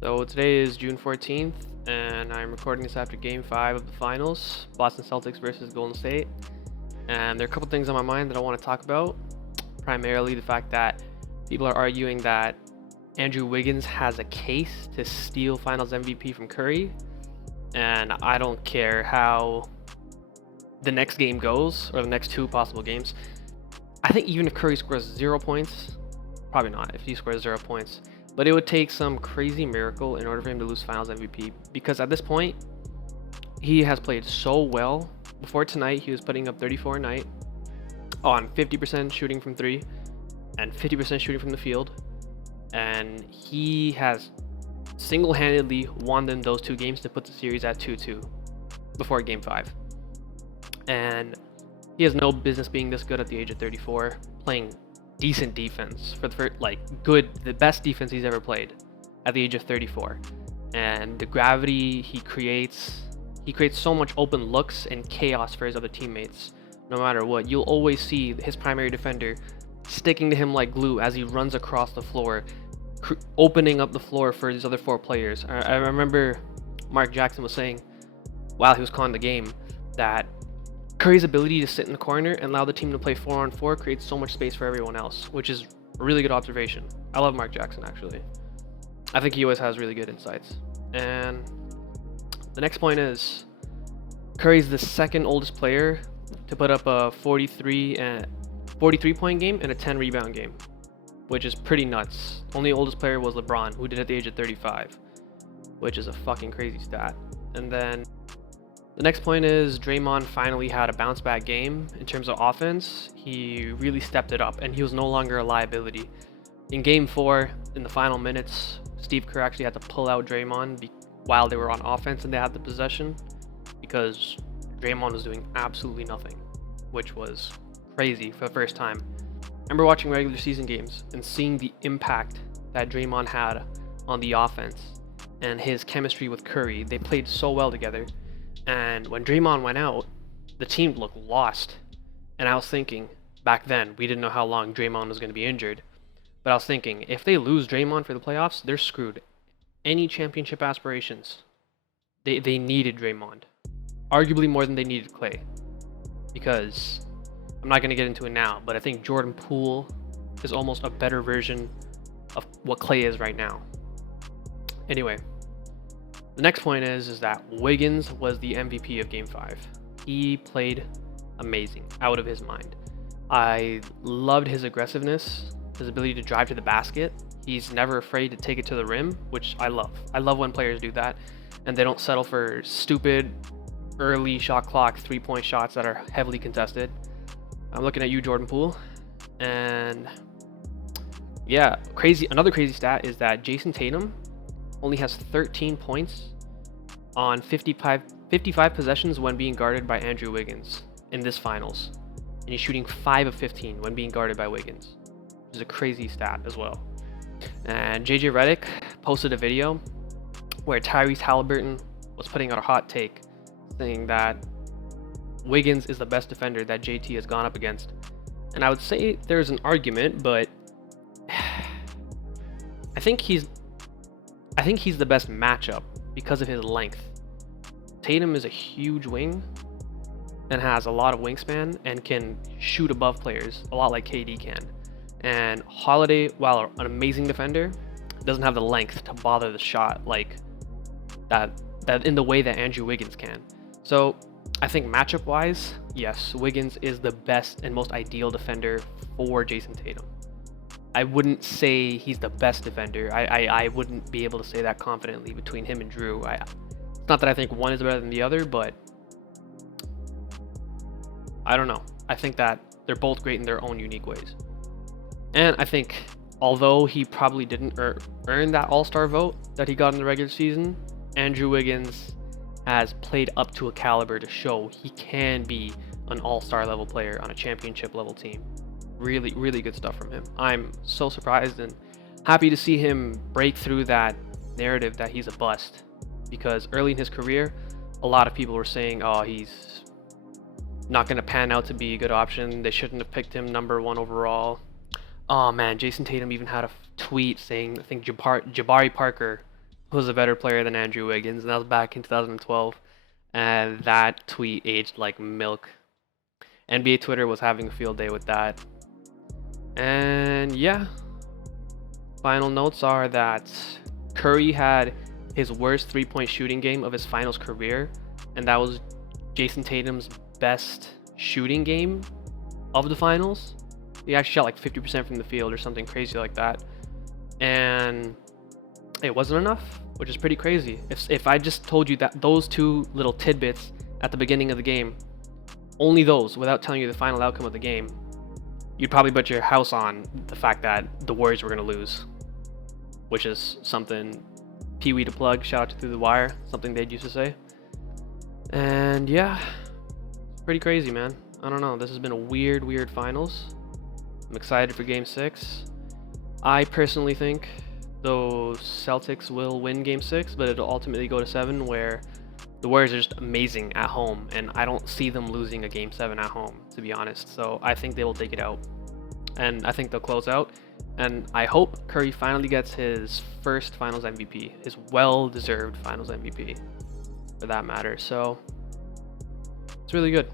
So today is June 14th, and I'm recording this after Game 5 of the finals, Boston Celtics versus Golden State. And there are a couple things on my mind that I want to talk about. Primarily the fact that people are arguing that Andrew Wiggins has a case to steal finals MVP from Curry. And I don't care how the next game goes, or the next two possible games. I think even if Curry scores 0 points, probably not if he scores 0 points, but it would take some crazy miracle in order for him to lose finals MVP, because at this point he has played so well. Before tonight he was putting up 34 a night on 50% shooting from 3 and 50% shooting from the field, and he has single-handedly won them those two games to put the series at 2-2 before game 5. And he has no business being this good at the age of 34, playing decent defense for the first, the best defense he's ever played at the age of 34. And the gravity he creates so much open looks and chaos for his other teammates. No matter what, you'll always see his primary defender sticking to him like glue as he runs across the floor, opening up the floor for his other 4 players. I remember Mark Jackson was saying while he was calling the game that Curry's ability to sit in the corner and allow the team to play 4-on-4 creates so much space for everyone else, which is a really good observation. I love Mark Jackson, actually. I think he always has really good insights. And the next point is Curry's the second oldest player to put up a 43 point game and a 10 rebound game, which is pretty nuts. Only oldest player was LeBron, who did it at the age of 35, which is a fucking crazy stat. And then the next point is Draymond finally had a bounce back game in terms of offense. He really stepped it up and he was no longer a liability. In game 4, in the final minutes, Steve Kerr actually had to pull out Draymond while they were on offense and they had the possession, because Draymond was doing absolutely nothing, which was crazy for the first time. I remember watching regular season games and seeing the impact that Draymond had on the offense and his chemistry with Curry. They played so well together. And when Draymond went out, the team looked lost. And I was thinking, back then, we didn't know how long Draymond was going to be injured. But I was thinking, if they lose Draymond for the playoffs, they're screwed. Any championship aspirations, they needed Draymond. Arguably more than they needed Clay. Because, I'm not going to get into it now, but I think Jordan Poole is almost a better version of what Clay is right now. Anyway. The next point is that Wiggins was the MVP of Game 5. He played amazing, out of his mind. I loved his aggressiveness, his ability to drive to the basket. He's never afraid to take it to the rim, which I love. I love when players do that, and they don't settle for stupid early shot clock 3-point shots that are heavily contested. I'm looking at you, Jordan Poole, and yeah, another crazy stat is that Jason Tatum only has 13 points on 55 possessions when being guarded by Andrew Wiggins in this finals. And he's shooting 5 of 15 when being guarded by Wiggins, which is a crazy stat as well. And JJ Redick posted a video where Tyrese Halliburton was putting out a hot take saying that Wiggins is the best defender that JT has gone up against. And I would say there's an argument, but I think he's the best matchup because of his length. Tatum is a huge wing and has a lot of wingspan and can shoot above players, a lot like KD can. And Holiday, while an amazing defender, doesn't have the length to bother the shot like that in the way that Andrew Wiggins can. So I think matchup-wise, yes, Wiggins is the best and most ideal defender for Jason Tatum. I wouldn't say he's the best defender. I wouldn't be able to say that confidently between him and Drew. It's not that I think one is better than the other, but I don't know. I think that they're both great in their own unique ways. And I think although he probably didn't earn that all-star vote that he got in the regular season, Andrew Wiggins has played up to a caliber to show he can be an all-star level player on a championship level team. Really, really good stuff from him. I'm so surprised and happy to see him break through that narrative that he's a bust. Because early in his career, a lot of people were saying, oh, he's not going to pan out to be a good option. They shouldn't have picked him number 1 overall. Oh man, Jason Tatum even had a tweet saying, I think Jabari Parker was a better player than Andrew Wiggins, and that was back in 2012. And that tweet aged like milk. NBA Twitter was having a field day with that. And yeah, final notes are that Curry had his worst three-point shooting game of his finals career, and that was Jason Tatum's best shooting game of the finals. He actually shot like 50% from the field or something crazy like that. And it wasn't enough, which is pretty crazy. If I just told you that those two little tidbits at the beginning of the game, only those, without telling you the final outcome of the game, you'd probably bet your house on the fact that the Warriors were going to lose, which is something Pee Wee to plug, shout out to Through the Wire, something they'd used to say. And yeah, it's pretty crazy, man. I don't know. This has been a weird finals. I'm excited for Game 6. I personally think those Celtics will win Game 6, but it'll ultimately go to 7, where the Warriors are just amazing at home, and I don't see them losing a Game 7 at home, to be honest. So I think they will take it out, and I think they'll close out. And I hope Curry finally gets his first Finals MVP, his well-deserved Finals MVP, for that matter. So it's really good.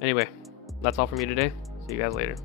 Anyway, that's all from me today. See you guys later.